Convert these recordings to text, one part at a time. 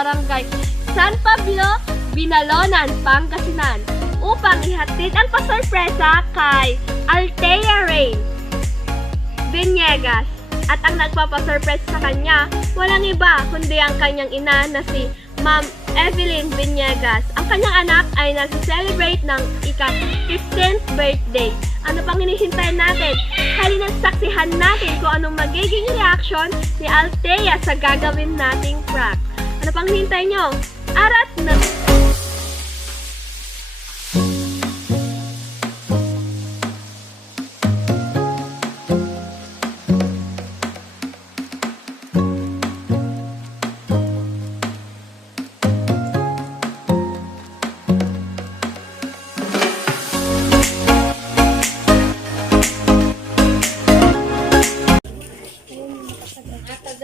Barangay San Pablo, Binalonan, Pangasinan upang ihatid ang pasorpresa kay Althea Rain Villegas. At ang nagpapasurprise sa kanya, walang iba kundi ang kanyang ina na si Ma'am Evelyn Villegas. Ang kanyang anak ay nag-celebrate ng ika-15th birthday. Ano pang hinihintay natin? Halina't saksihan natin kung anong magiging reaction ni Althea sa gagawin nating prank. Ano pang hinihintay nyo? Arat na!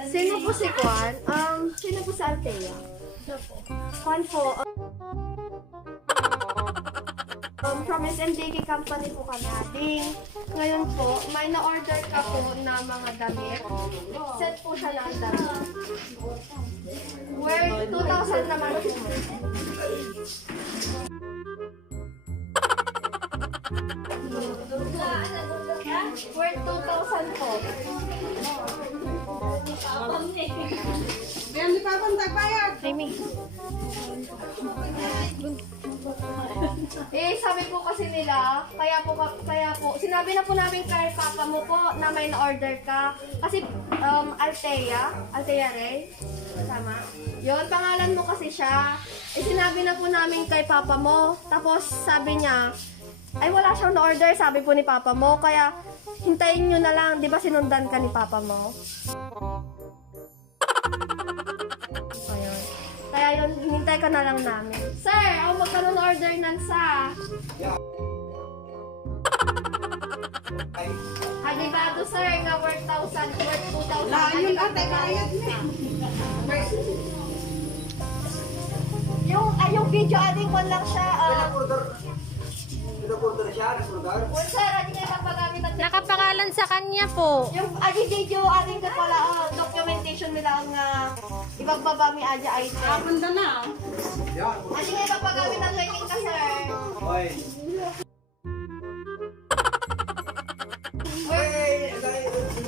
Sino po si Kwan? Sino po si Althea? Kwan po. From SMDK company po kami ating. Ngayon po, may na-order ka po na mga damit. Set po siya ng damit. Worth 2,000 naman po. Worth 2,000 po. Yan, di pa akong tagbayad. Sabi po kasi nila, kaya po, sinabi na po namin kay papa mo po na may na-order ka. Kasi, Althea Ray, tama? Yun, pangalan mo kasi siya. Sinabi na po namin kay papa mo, tapos sabi niya, ay wala siyang na-order, sabi po ni papa mo, kaya hintayin nyo na lang, di ba sinundan ka ni papa mo? Ayun. Kaya yun, hinintay ka na lang namin. Sir, ako magkaroon ng order ng sa. Hadibado sir, nga worth 1,000, worth 2,000. Yun ate, bayad na. Yung video ading ko lang siya. Pinapurder siya, napurder. Well sir, ading nga pagpagamit at Nakapangalan sa kanya po. yung ading video ading ko pala documentation nila nga ibagbaba mi adya item. Abunda na. Yan. Ading nga pagpagamit at lighting ka sir. Oy. Hey,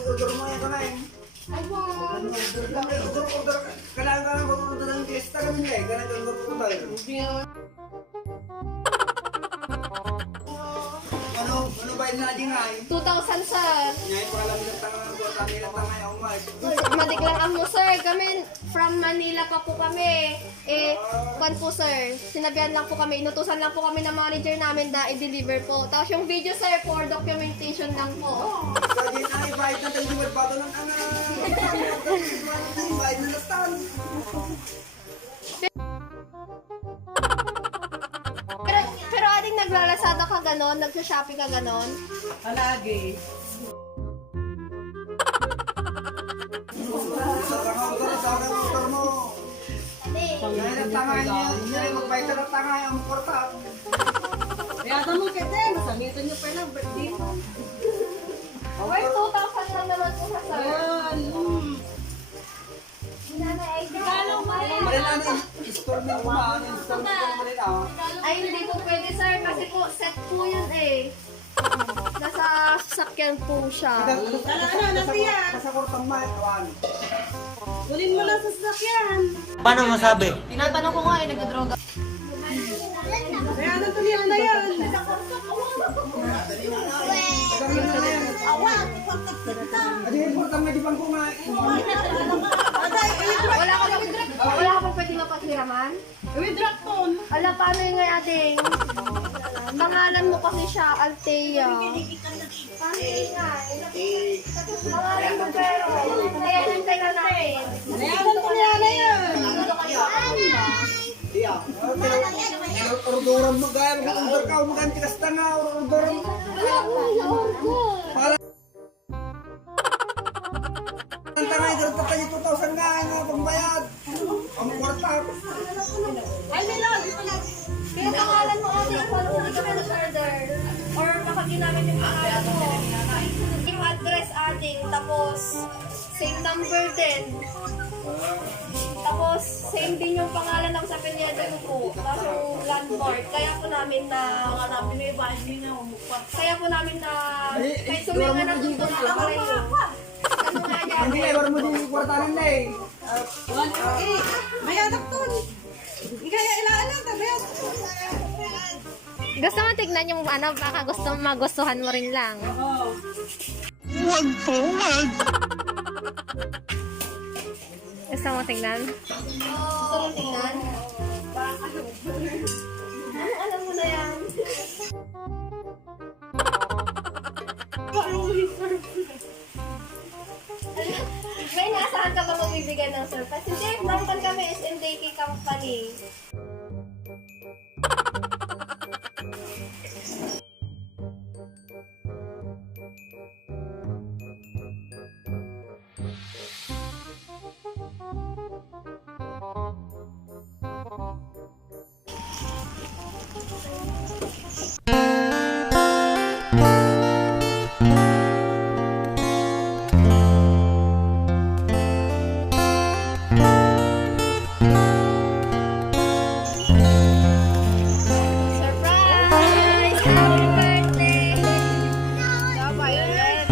order mo yan kamay. Order. Kailangan ka lang mag-order ng fiesta kami niya eh. Kailangan ka lang mag-order. Ano ba yung natin nga eh? 2,000 sir. Ngayon pa lang ng tangang ang kami ng tangay ako nga. Madiklang mo sir, kami from Manila pa po kami. Kwan po sir, sinabihan lang po kami, inutusan lang po kami ng manager namin na i-deliver po. Tapos yung video sir, for documentation lang po. Kaya na i-bayad natin yung magbato ng anak. I-bayad na nastan. Pero ading naglalasada ka ganon, nagsha-shopping ka ganon. Palagi. Sa tangang mo. Ngayon ang tangay niya. Ngayon magbayad ka ng tangay ang portal. Kaya mo kete, masamitan niyo pa lang birthday mo. Worth 2,000 lang naman po sa sir. Ayan. Malila na installment mo ba? Installment mo malila. Ay hindi po pwede sir, kasi po set po yun eh. Nasa sasakyan po siya. Nasa kurtang mahal. Ulin mo lang sa sasakyan. Paano masabi? Tinatanong ko nga eh, nagdodroga. Kaya natuloy na yan. Adi yung kurtang may dibang ko nga. Wala ka pa pwede mapaghiraman? Withdraw phone. Ala, paano yung nga ating? Pangalan mo kasi siya, Althea. Paano yung nga? Pangalan mo pero. Kaya hintay na natin. Kaya natuloy na yan. Iya. Ordoran mo gaya. Order ka. Umukan tikas tanga. Ordoran mo. Para. Ang tangay. Ganun pa kayo 2,000 nga. Nga pangbayad. Ang kwarta. Ay, nilag. Kaya pangalan mo ating, paano hindi ka order? Or baka ginamit yung pangalan mo. Yung address ating, tapos same number din. Tapos, same din yung pangalan ng sa Pinyeda ko po. Tapos yung landmark. Kaya po namin na... Kaya po namin na... Kahit suminga na dito na pareho. Kasi nga niya, Hindi kayo mo din yung kwartanan na eh. May anak ton. Kaya ilaan tabi. Gusto mo tignan yung ano, baka magustuhan mo rin lang. Gusto mo tignan? gusto mo tingnan? Alam mo na yan. May inaasahan ka ba magbibigay ng surprise? Hindi, naman kami SMDK company. Surprise! Happy birthday! Tama yun, Ed.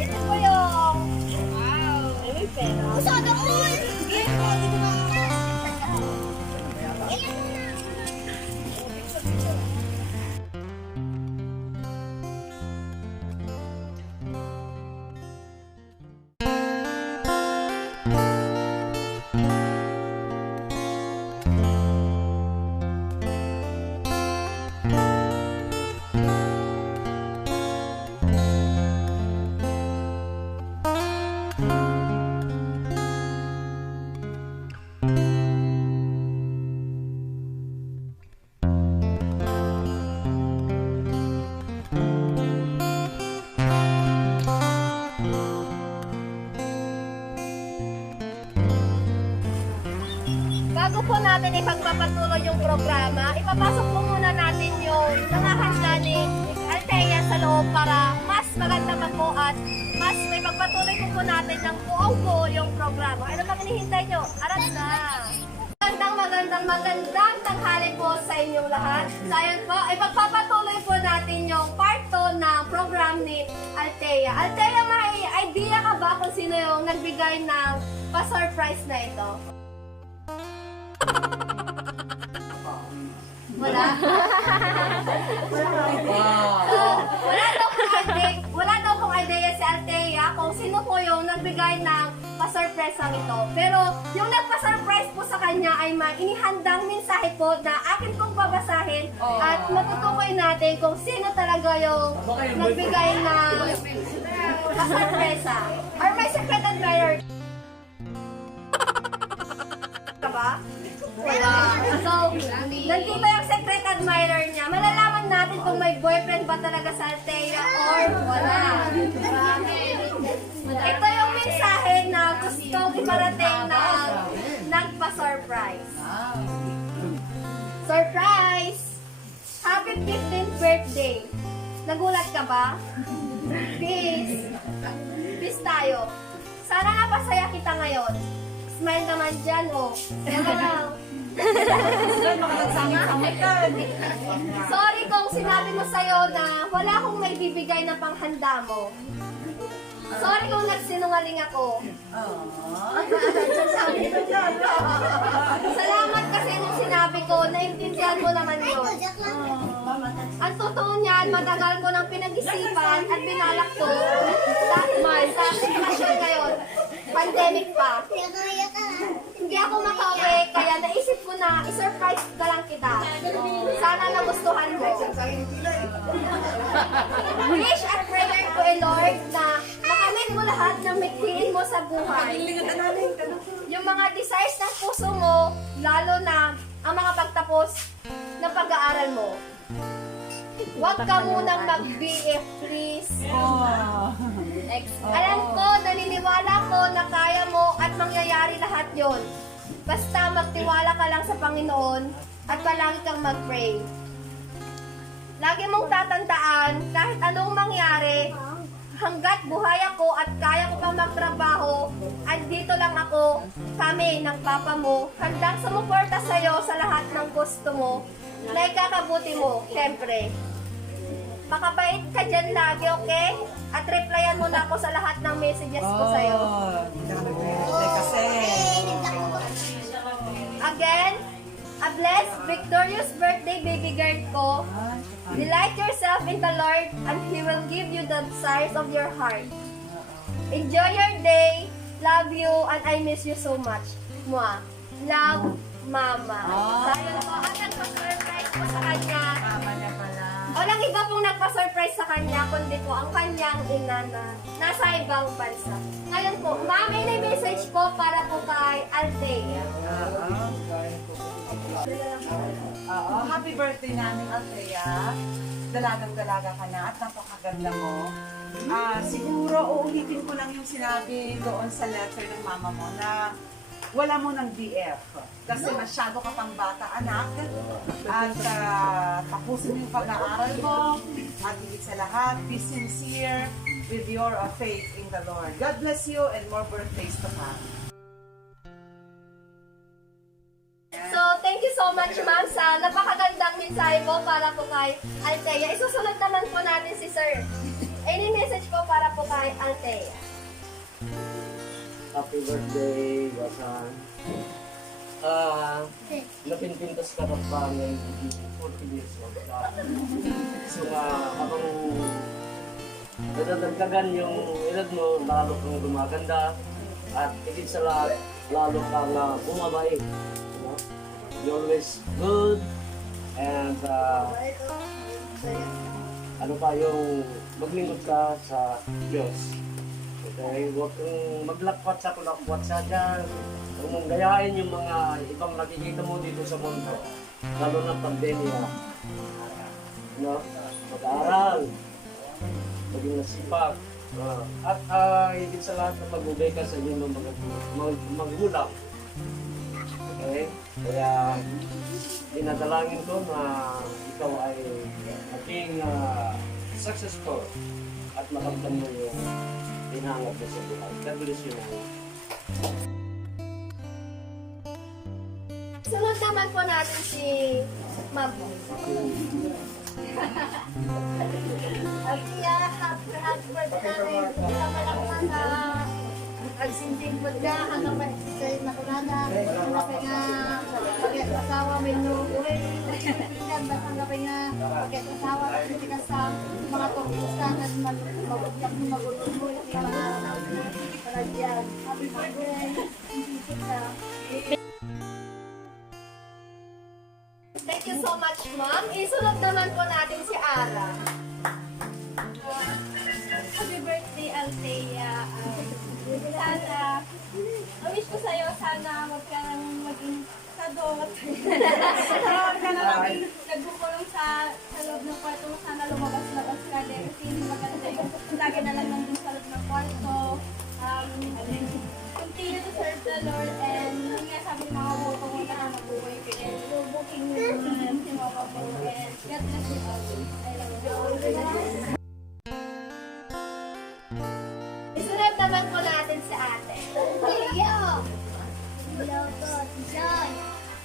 Ito po yung... Wow! May pera. Usada mo! Bago po natin ipagpapatuloy yung programa, ipapasok po muna natin yung mga handa ni Althea sa loob para mas maganda pa po at mas may pagpatuloy po natin ng buong-buo yung programa. Ano bang hinihintay nyo? Aras na! Magandang tanghali po sa inyong lahat. So ayun po, ipagpapatuloy po natin yung part 2 ng program ni Althea. Althea, may idea ka ba kung sino yung nagbigay ng pa-surprise na ito? Wala? Wala daw pong idea si Althea kung sino po yung nagbigay ng pa-surprise ang ito. Pero yung nagpa-surprise po sa kanya ay may inihandang mensahe po na akin pong babasahin at matutukoy natin kung sino talaga yung nagbigay ng pa-surprise. Or may secret admirer ka ba? Wala. So, nandito yung secret admirer niya. Malalaman natin kung may boyfriend ba talaga sa Althea or wala. Ito yung mensahe na gustong iparating na nagpa-surprise. Surprise! Happy 15th birthday! Nagulat ka ba? Peace! Peace tayo. Sana nga pasaya kita ngayon. Smile naman dyan, oh. Sana lang. Sorry kung sinabi mo sa'yo na wala akong may bibigay na panghanda mo. Sorry kung nagsinungaling ako. Salamat kasi nung sinabi ko, naintindihan mo naman yun. Ang totoo niyan, matagal ko nang pinag-isipan at binalak ko dahil sa sitwasyon ngayon, pandemic pa. Hindi ako makauwi, kaya naisip ko na i-surprise ka lang kita. Sana nagustuhan mo. Wish at prayer ko, Lord, na makamit mo lahat ng mithiin mo sa buhay. Yung mga desires ng puso mo, lalo na ang mga pagtapos ng pag-aaral mo. Huwag ka munang mag-BF, please. Alam ko, naniniwala ko na kaya mo at mangyayari lahat yon. Basta magtiwala ka lang sa Panginoon at palagi kang mag-pray. Lagi mong tatandaan, kahit anong mangyari, hanggat buhay ako at kaya ko pang magtrabaho, andito lang ako, kami ng papa mo, handang sumuporta sa'yo sa lahat ng gusto mo, na ikakabuti mo, syempre. Makabait ka dyan lagi, okay? At replyan mo na ako sa lahat ng messages ko sa'yo. Hindi ka nag-reply kasi. Again, a blessed, victorious birthday, baby girl ko. Delight yourself in the Lord and He will give you the desires of your heart. Enjoy your day. Love you and I miss you so much. Mwah. Love, Mama. Dahil po ang nagpa-surprise po sa kanya. Tama niya pala. Walang iba pong nagpa-surprise sa kanya, kundi po ang kanyang ina na nasa ibang bansa. Ngayon po, ma'am, may message po para po kay Althea. Oo, happy birthday namin, Althea. Dalagang-dalaga ka na at napakaganda mo. Siguro, uulitin ko lang yung sinabi doon sa letter ng mama mo na wala mo ng BF. Kasi masyado ka pang bata, anak. At tapusin mo yung pag-aaral mo. At higit sa lahat, be sincere with your faith in the Lord. God bless you and more birthdays to come. So, thank you so much, ma'am, sa napakagandang mensahe po para po kay Althea. Isusunod naman po natin si Sir. Any message po para po kay Althea? Happy birthday, Basan. Napinpintas ka na pa ng 40 years old ka. So, habang nadadagdagan yung edad mo, lalo kang gumaganda at higit sa lahat, lalo kang bumabait. You know? You're always good and ano pa yung maglingkod ka sa Diyos. Okay, huwag kang maglakwat sa dyan. Huwag mong gayahin yung mga ibang nakikita mo dito sa mundo. Lalo na pandemya. No? Mag-aaral. Maging nasipag. At higit sa lahat na magbubay ka sa inyong mga magulang. Okay? Kaya dinadalangin ko na ikaw ay maging successful at makamtan mo yung pinangat mo sa buhay. God bless you. Sunod naman po natin si Ma'am. Althea, happy birthday namin. Kasama lang po na agsinting po ka, hanggang sa nakulada, hanggang nga pag-asawa, may nuuwi, hanggang nga pag-asawa, hindi ka sa mga turbusan at magulong-ulong para dyan. Happy birthday! Thank you so much, ma'am. Isunod naman po natin si Ara. Happy birthday, Althea. Sana, wish ko sa'yo, sana huwag kang maging sadot. Huwag ka na maging nagbukulong sa loob ng kwarto mo. Sana lumabas-labas ka din. Kasi hindi maganda yung lagi na lang nandun sa loob ng kwarto. Continue to serve the Lord and yung nga sabi ng mga buko mo na mabuhay ka and booking mo si mama mo and God bless you always. I love you. Isunod naman po natin si ate. Hello po, John.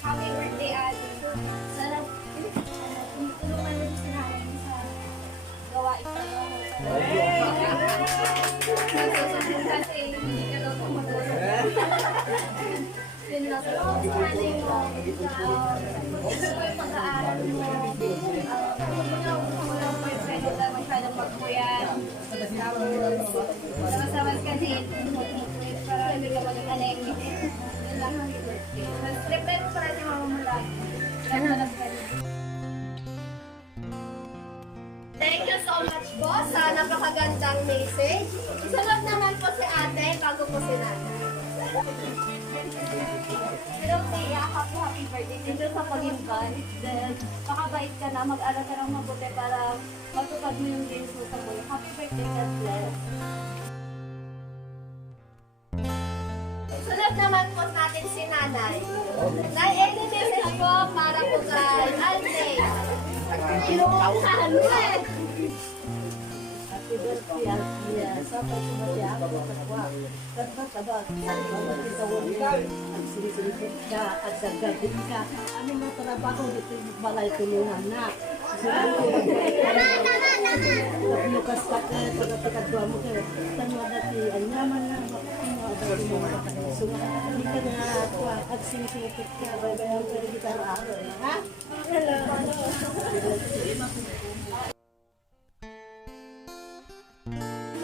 Happy birthday, Ate. Sana tulungan mo si nanay sa gawain pa daw. Kasi hindi ka daw tumulong. Yun lang. Tulungan mo si nanay mo sa pag-aaral mo. Wala mo yung pwede lang masyadong magpuyan. Tapos sama ka din. Para hindi ka maging anemic. Yun lang ang birthday. Mag-prepare mo para si mama mo lang. Naghanap ka din. Thank you so much po sa napakagandang message. Sunod naman po si ate bago po si nanay. Hello, Tia. Happy birthday. Thank you sa pag-invite. Then, makabait ka na. Mag-aral ka ng mabuti para matupad mo yung dreams mo sa buhay. Happy birthday, God bless. Sunod naman po natin si nanay. Nay, any message po para po kay Althea? Happy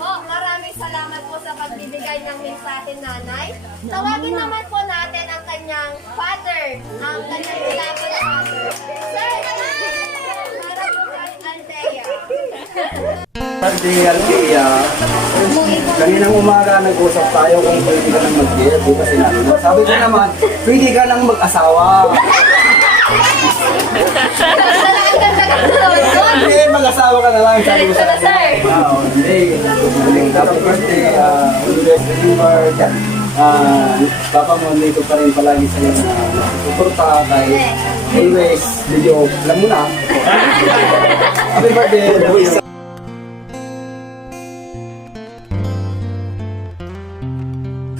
Po, maraming salamat po sa pagbibigay ng mensahe, nanay. Tawagin naman po natin ang kanyang father, ang kanyang ilaban na father. Sir, para po kay Althea. Birthday, Althea. Kaninang umaga nag-usap tayo kung pwede ka nang mag-gift. Di ba sinabi mo? Sabi ko naman, pwede ka nang mag-asawa. Hindi, mag-asawa ka na lang. Sabi ko sa kanya. Hindi. Happy birthday. Always remember that. Papa mo nandito pa rin palagi sa'yo na suporta kay always video. Alam mo na. Happy birthday.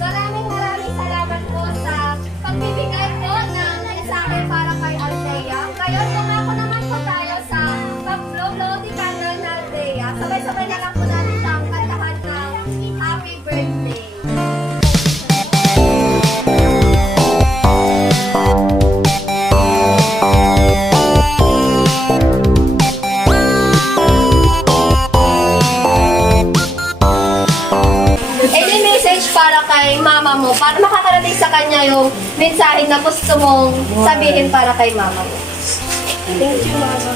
Maraming salamat po sa pagbibigay po ng mensahe para kay Althea. Ngayon, tumako naman po tayo sa pag-flow-flow di candle na Althea. Sabay-sabay na lang po natin siyang kantahan ng happy birthday. Any message para kay mama mo, para makakarating sa kanya yung mensahe na gusto mong sabihin para kay mama mo. Thank you, mama.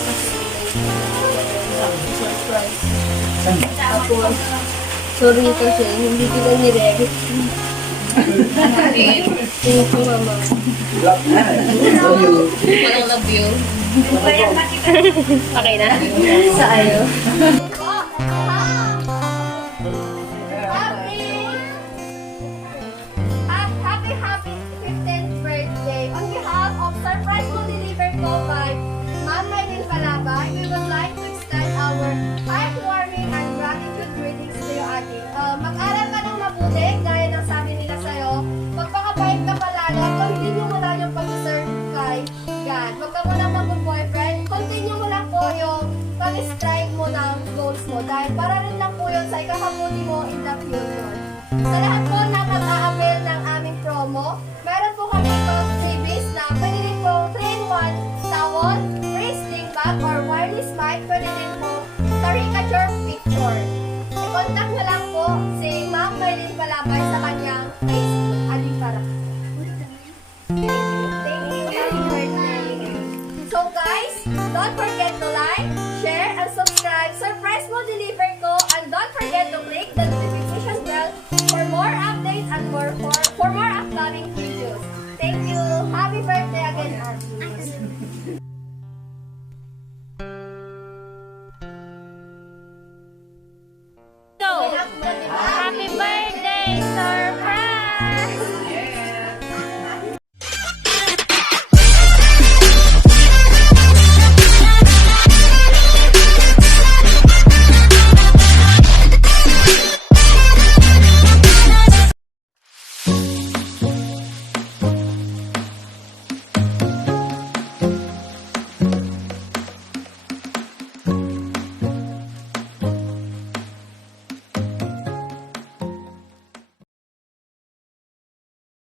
Sorry kasi hindi ko na nire-edit. Thank you, mama. Walang love you. Okay na? Sa ayo. Happy 15th birthday. On behalf of Surprise Mo Deliver ko by Ma'am Maylin Palabay, we would like to extend our heartwarming and gratitude greetings to you, ate. Mag-aral ka ng mabuti, gaya ng sabi nila sa'yo. Magpakabait ka palalo at continue mo lang yung pag-serve kay God. Huwag ka mo lang mag-boyfriend. Continue mo lang po yung pag-strive mo ng goals mo dahil para rin lang po yun sa ikakabuti mo in the future. Sa lahat po na nag-a-avail ng aming promo, meron po kami itong CBs na pwede rin po 3-in-1 towel, wristling bag, or wireless mic, pwede rin po caricature picture. I-contact nyo lang po si Ma'am Maylin Palabay sa kanyang Facebook. Aling para. Thank you. Happy birthday. So guys, don't forget to like, share, and subscribe. Surprise Mo Deliver ko, and don't forget to click the notification bell for more updates and for more upcoming videos. Thank you. Happy birthday again, Arjun. Happy birthday,